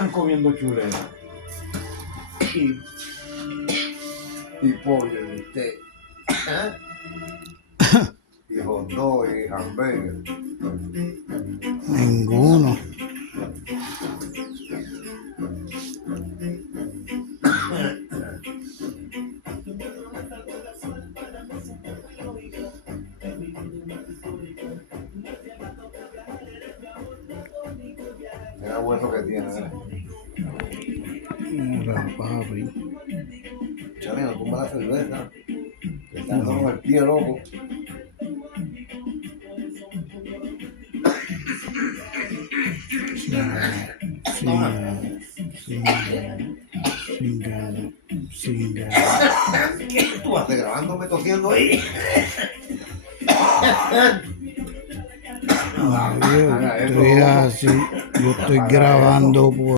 están comiendo chuleta. Y pollo y usted. Y hot dog y hamburger. Ninguno. Mira el hueso que tiene, ¿eh? Mira, papi. Chale, no toma la cerveza. Le está dando con el pie, loco. ¿Qué tú haces grabándome tosiendo ahí? Yo estoy así, yo estoy grabando por